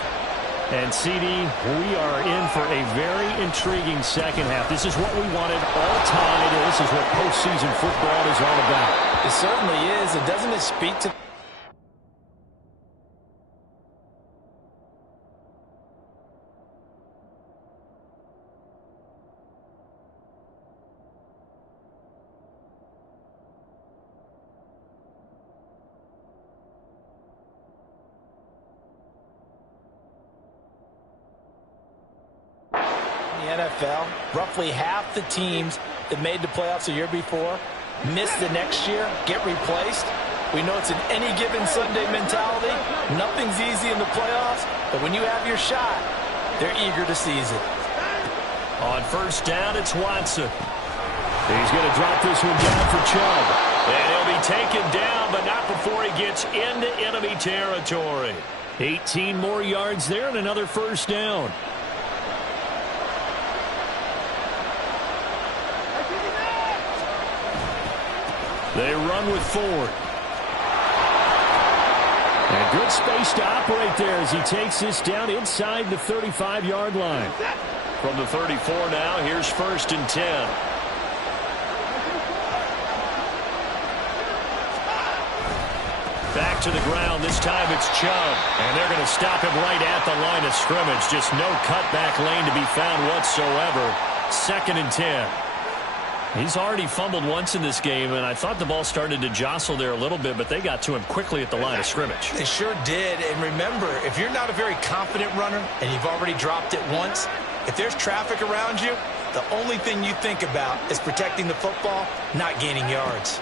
And, CD, we are in for a very intriguing second half. This is what we wanted all time. This is what postseason football is all about. It certainly is. And doesn't it speak to NFL? Roughly half the teams that made the playoffs the year before miss the next year, get replaced. We know it's an any given Sunday mentality. Nothing's easy in the playoffs, but when you have your shot, they're eager to seize it. On first down, it's Watson. He's going to drop this one down for Chubb. And he'll be taken down, but not before he gets into enemy territory. 18 more yards there and another first down. They run with Ford. And good space to operate there as he takes this down inside the 35-yard line. From the 34 now, here's 1st and 10. Back to the ground. This time it's Chubb. And they're going to stop him right at the line of scrimmage. Just no cutback lane to be found whatsoever. 2nd and 10. He's already fumbled once in this game, and I thought the ball started to jostle there a little bit, but they got to him quickly at the line of scrimmage. They sure did. And remember, if you're not a very confident runner and you've already dropped it once, If there's traffic around you, the only thing you think about is protecting the football, not gaining yards.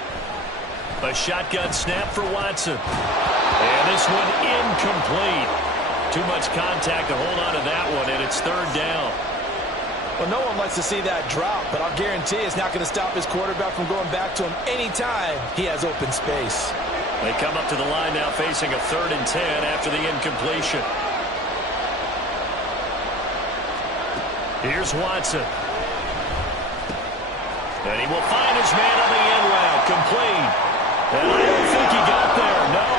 A shotgun snap for Watson. And this one incomplete. Too much contact to hold on to that one, and it's third down. Well, no one likes to see that drop, but I'll guarantee it's not going to stop his quarterback from going back to him anytime he has open space. They come up to the line now facing a 3rd and 10 after the incompletion. Here's Watson. And he will find his man on the end route. Complete. And I don't think he got there. No.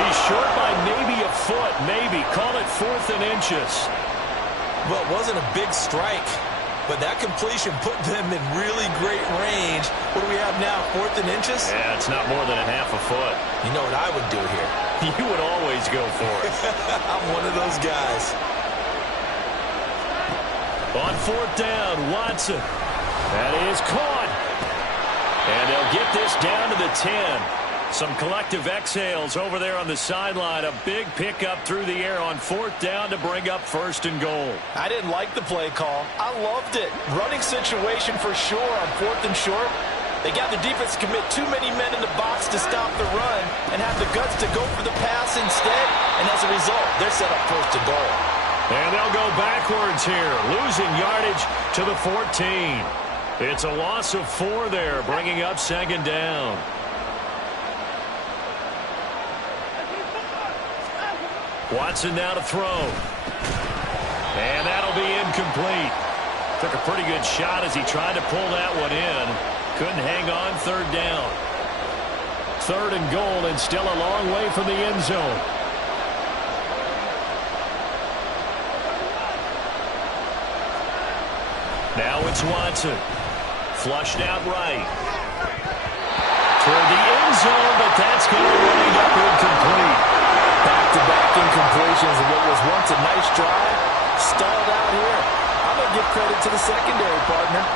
He's short by maybe a foot. Maybe. Call it 4th and inches. Well, it wasn't a big strike, but that completion put them in really great range. What do we have now, 4th and inches? Yeah, it's not more than a half a foot. You know what I would do here? You would always go for it. I'm one of those guys. On 4th down, Watson. That is caught. And they'll get this down to the 10. Some collective exhales over there on the sideline. A big pickup through the air on 4th down to bring up 1st and goal. I didn't like the play call. I loved it. Running situation for sure on 4th and short. They got the defense to commit too many men in the box to stop the run and have the guts to go for the pass instead. And as a result, they're set up 1st and goal. And they'll go backwards here, losing yardage to the 14. It's a loss of 4 there, bringing up 2nd down. Watson now to throw. And that'll be incomplete. Took a pretty good shot as he tried to pull that one in. Couldn't hang on 3rd down. 3rd and goal and still a long way from the end zone. Now it's Watson. Flushed out right. Toward the end zone, but that's going to wind up incomplete. Back-to-back incompletions of what was once a nice drive. Stalled out here. I'm going to give credit to the secondary, partner.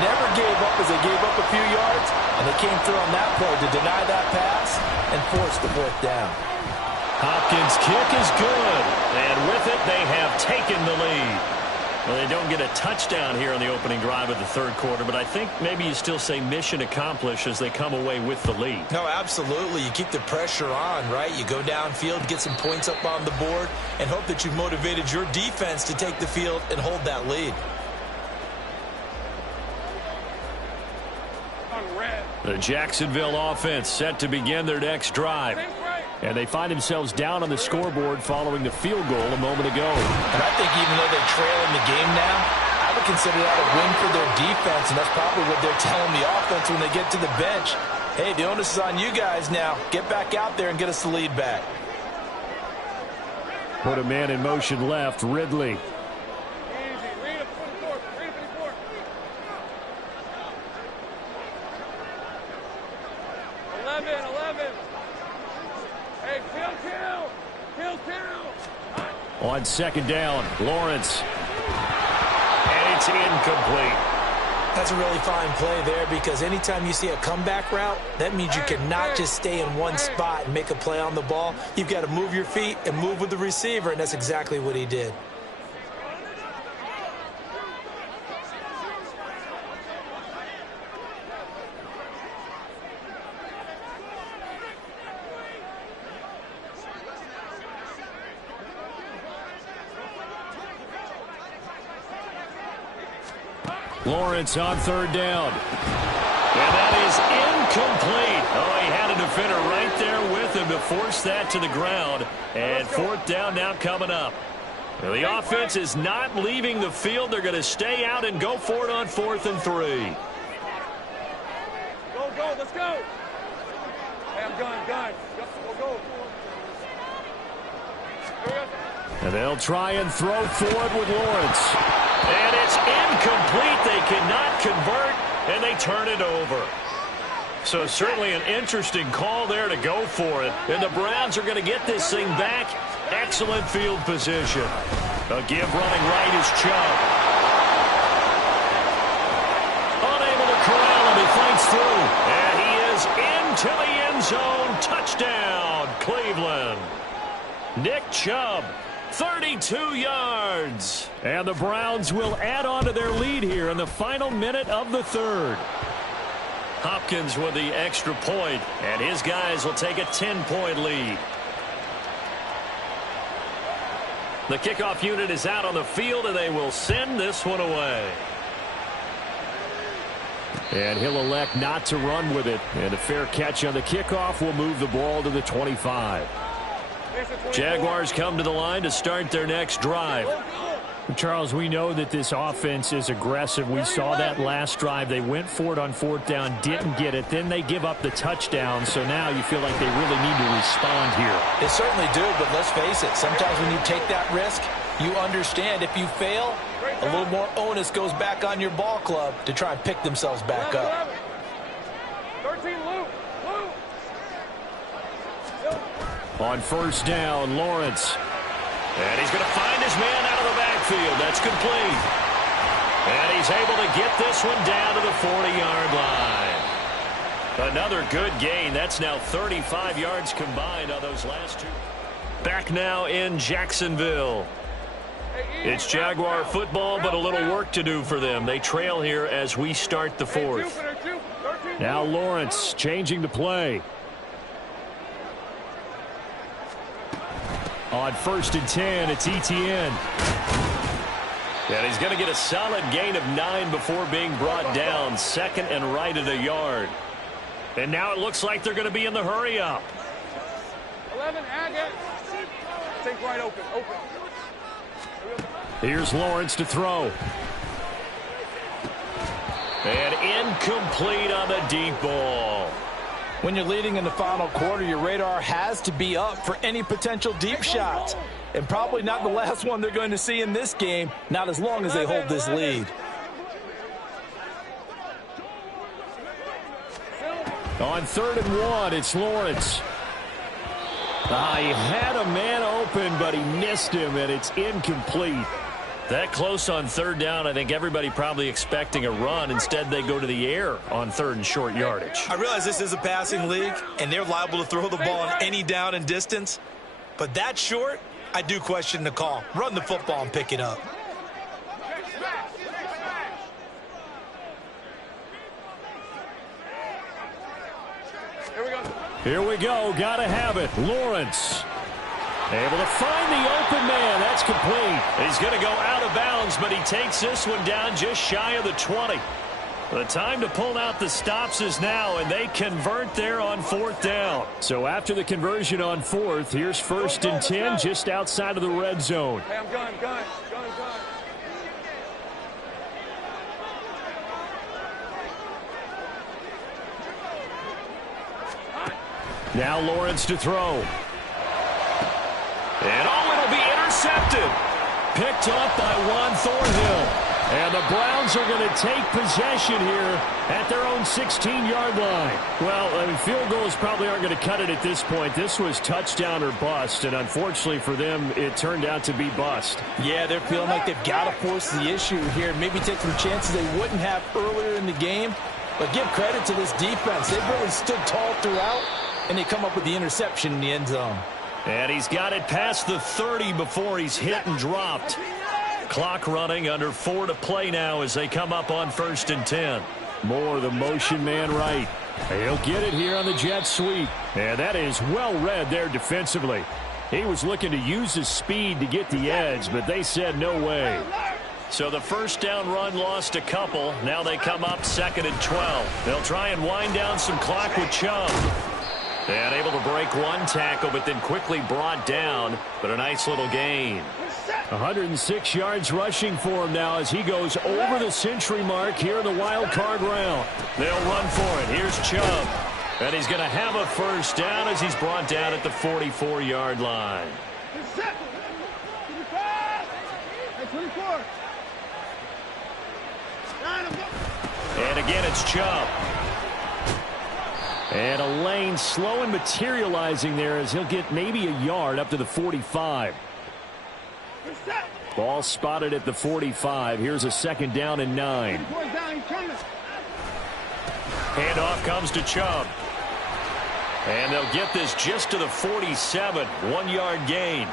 Never gave up as they gave up a few yards, and they came through on that play to deny that pass and force the 4th down. Hopkins' kick is good, and with it, they have taken the lead. Well, they don't get a touchdown here on the opening drive of the 3rd quarter, but I think maybe you still say mission accomplished as they come away with the lead. No, absolutely. You keep the pressure on, right? You go downfield, get some points up on the board, and hope that you've motivated your defense to take the field and hold that lead. The Jacksonville offense set to begin their next drive. And they find themselves down on the scoreboard following the field goal a moment ago. And I think even though they're trailing the game now, I would consider that a win for their defense, and that's probably what they're telling the offense when they get to the bench. Hey, the onus is on you guys now. Get back out there and get us the lead back. Put a man in motion left, Ridley. On 2nd down, Lawrence. And it's incomplete. That's a really fine play there because anytime you see a comeback route, that means you cannot just stay in one spot and make a play on the ball. You've got to move your feet and move with the receiver, and that's exactly what he did. Lawrence on 3rd down. And that is incomplete. Oh, he had a defender right there with him to force that to the ground. And 4th down now coming up. Well, the offense is not leaving the field. They're going to stay out and go for it on 4th and 3. Go, let's go. Hey, I'm gun. Go. And they'll try and throw forward with Lawrence. And it's incomplete. They cannot convert, and they turn it over. So certainly an interesting call there to go for it. And the Browns are going to get this thing back. Excellent field position. A give running right is Chubb. Unable to corral him. He fights through. And he is into the end zone. Touchdown, Cleveland. Nick Chubb, 30 42 yards. And the Browns will add on to their lead here in the final minute of the third. Hopkins with the extra point, and his guys will take a 10-point lead. The kickoff unit is out on the field, and they will send this one away. And he'll elect not to run with it. And a fair catch on the kickoff will move the ball to the 25. Jaguars come to the line to start their next drive. Charles, we know that this offense is aggressive. We saw that last drive. They went for it on fourth down, didn't get it. Then they give up the touchdown. So now you feel like they really need to respond here. They certainly do, but let's face it. Sometimes when you take that risk, you understand if you fail, a little more onus goes back on your ball club to try and pick themselves back up. 13, Luke. On first down, Lawrence. And he's going to find his man out of the backfield. That's complete. And he's able to get this one down to the 40-yard line. Another good gain. That's now 35 yards combined on those last two. Back now in Jacksonville. It's Jaguar football, but a little work to do for them. They trail here as we start the fourth. Now Lawrence changing the play. On first and 10, it's ETN. And he's going to get a solid gain of 9 before being brought down. Second and right at a yard. And now it looks like they're going to be in the hurry-up. 11, Agate. Think right open. Here's Lawrence to throw. And incomplete on the deep ball. When you're leading in the final quarter, your radar has to be up for any potential deep shots. And probably not the last one they're going to see in this game, not as long as they hold this lead. On 3rd and 1, it's Lawrence. He had a man open, but he missed him, and it's incomplete. That close on third down, I think everybody probably expecting a run. Instead, they go to the air on third and short yardage. I realize this is a passing league, and they're liable to throw the ball on any down and distance. But that short, I do question the call. Run the football and pick it up. Here we go. Got to have it. Lawrence. Able to find the open man. That's complete. He's going to go out of bounds, but he takes this one down just shy of the 20. The time to pull out the stops is now, and they convert there on fourth down. So after the conversion on fourth, here's first and 10 just outside of the red zone. Hey, I'm gun. Now Lawrence to throw. And it'll be intercepted. Picked up by Juan Thornhill. And the Browns are going to take possession here at their own 16-yard line. Well, field goals probably aren't going to cut it at this point. This was touchdown or bust, and unfortunately for them, it turned out to be bust. Yeah, they're feeling like they've got to force the issue here, maybe take some chances they wouldn't have earlier in the game. But give credit to this defense. They've really stood tall throughout, and they come up with the interception in the end zone. And he's got it past the 30 before he's hit and dropped. Clock running, under 4 to play now as they come up on first and 10. Moore, the motion man right. He'll get it here on the jet sweep. And that is well read there defensively. He was looking to use his speed to get the edge, but they said no way. So the first down run lost a couple. Now they come up 2nd and 12. They'll try and wind down some clock with Chubb. And able to break one tackle, but then quickly brought down. But a nice little gain. 106 yards rushing for him now as he goes over the century mark here in the wild card round. They'll run for it. Here's Chubb. And he's going to have a first down as he's brought down at the 44-yard line. And again, it's Chubb. And a lane slow and materializing there as he'll get maybe a yard up to the 45. Ball spotted at the 45. Here's a 2nd down and 9. Handoff comes to Chubb. And they'll get this just to the 47. 1-yard gain.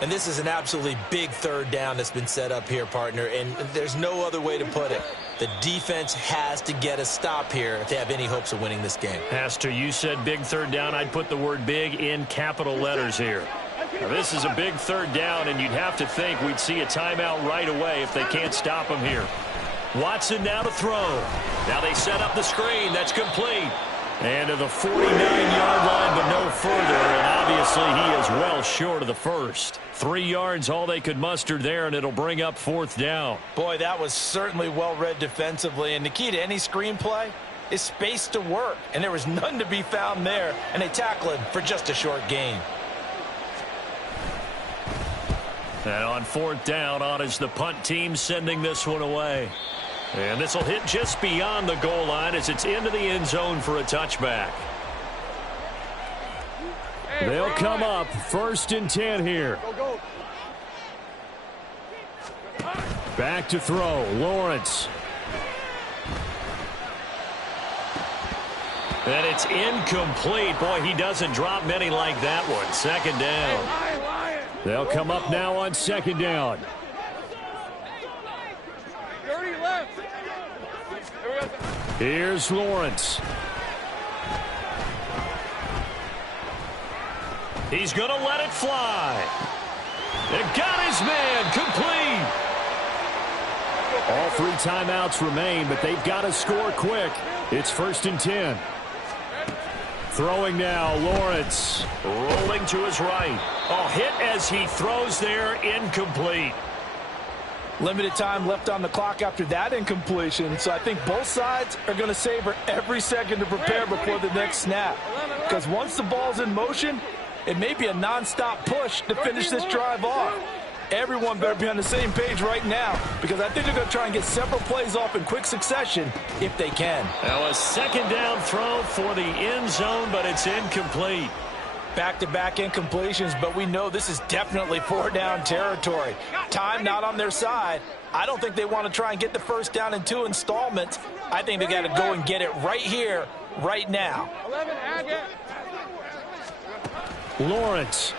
And this is an absolutely big third down that's been set up here, partner, and there's no other way to put it. The defense has to get a stop here if they have any hopes of winning this game. Pastor, you said big third down. I'd put the word big in capital letters here. Now, this is a big third down, and you'd have to think we'd see a timeout right away if they can't stop him here. Watson now to throw. Now they set up the screen. That's complete. And to the 49-yard line, but no further. And obviously he is well short of the first. 3 yards, all they could muster there, and it'll bring up fourth down. Boy, that was certainly well read defensively. And the key to any screenplay is space to work. And there was none to be found there. And they tackle him for just a short gain. And on fourth down, on is the punt team sending this one away. And this will hit just beyond the goal line as it's into the end zone for a touchback. They'll come up 1st and 10 here. Back to throw, Lawrence. And it's incomplete. Boy, he doesn't drop many like that one. 2nd down. They'll come up now on 2nd down. 30 left. Here's Lawrence. He's going to let it fly. It got his man complete. All 3 timeouts remain, but they've got to score quick. It's 1st and 10. Throwing now, Lawrence. Rolling to his right. Oh, hit as he throws there, incomplete. Limited time left on the clock after that incompletion, so I think both sides are going to savor every second to prepare before the next snap. Because once the ball's in motion, it may be a nonstop push to finish this drive off. Everyone better be on the same page right now, because I think they're going to try and get several plays off in quick succession if they can. Now a 2nd down throw for the end zone, but it's incomplete. Back-to-back incompletions, but we know this is definitely 4-down territory. Time not on their side. I don't think they want to try and get the first down in 2 installments. I think they got to go and get it right here, right now. 11, Lawrence.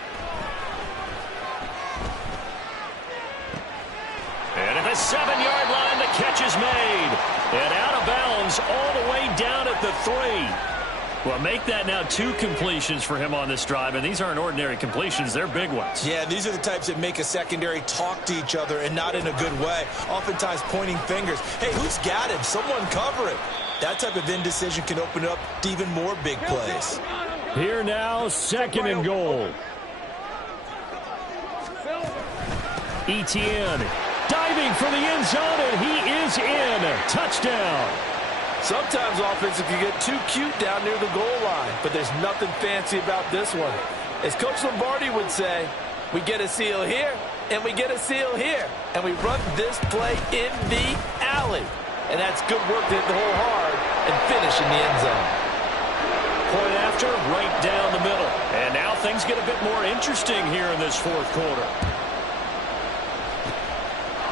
And at the 7-yard line, the catch is made. And out of bounds all the way down at the 3. Well, make that now 2 completions for him on this drive, and these aren't ordinary completions. They're big ones. Yeah, these are the types that make a secondary talk to each other and not in a good way. Oftentimes pointing fingers. Hey, who's got him? Someone cover it. That type of indecision can open up to even more big plays. Here now, 2nd and goal. Etienne diving for the end zone, and he is in. Touchdown. Sometimes offenses can get too cute down near the goal line, but there's nothing fancy about this one. As Coach Lombardi would say, we get a seal here, and we get a seal here, and we run this play in the alley. And that's good work to hit the hole hard and finish in the end zone. Point after, right down the middle. And now things get a bit more interesting here in this 4th quarter.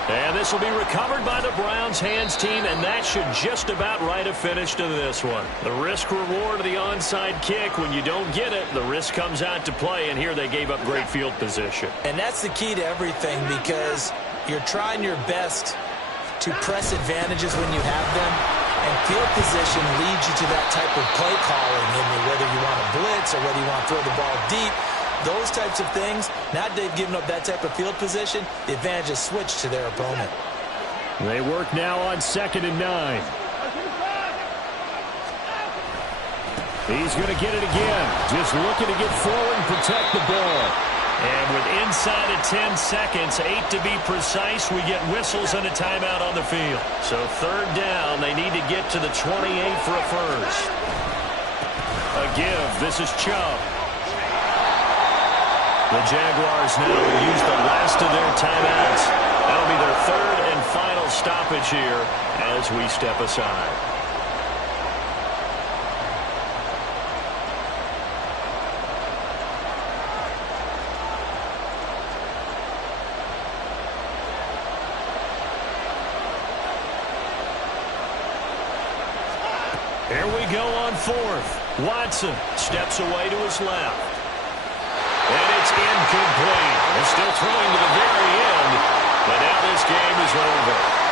And this will be recovered by the Browns hands team, and that should just about write a finish to this one. The risk reward of the onside kick, when you don't get it, the risk comes out to play, and here they gave up great field position. And that's the key to everything, because you're trying your best to press advantages when you have them, and field position leads you to that type of play calling, whether you want to blitz or whether you want to throw the ball deep. Those types of things, now they've given up that type of field position, the advantage is switched to their opponent. They work now on 2nd and 9. He's going to get it again. Just looking to get forward and protect the ball. And with inside of 10 seconds, 8 to be precise, we get whistles and a timeout on the field. So 3rd down, they need to get to the 28 for a first. A give. This is Chubb. The Jaguars now use the last of their timeouts. That'll be their 3rd and final stoppage here as we step aside. Here we go on 4th. Watson steps away to his left. And it's Incomplete. They're still throwing to the very end, but now this game is over.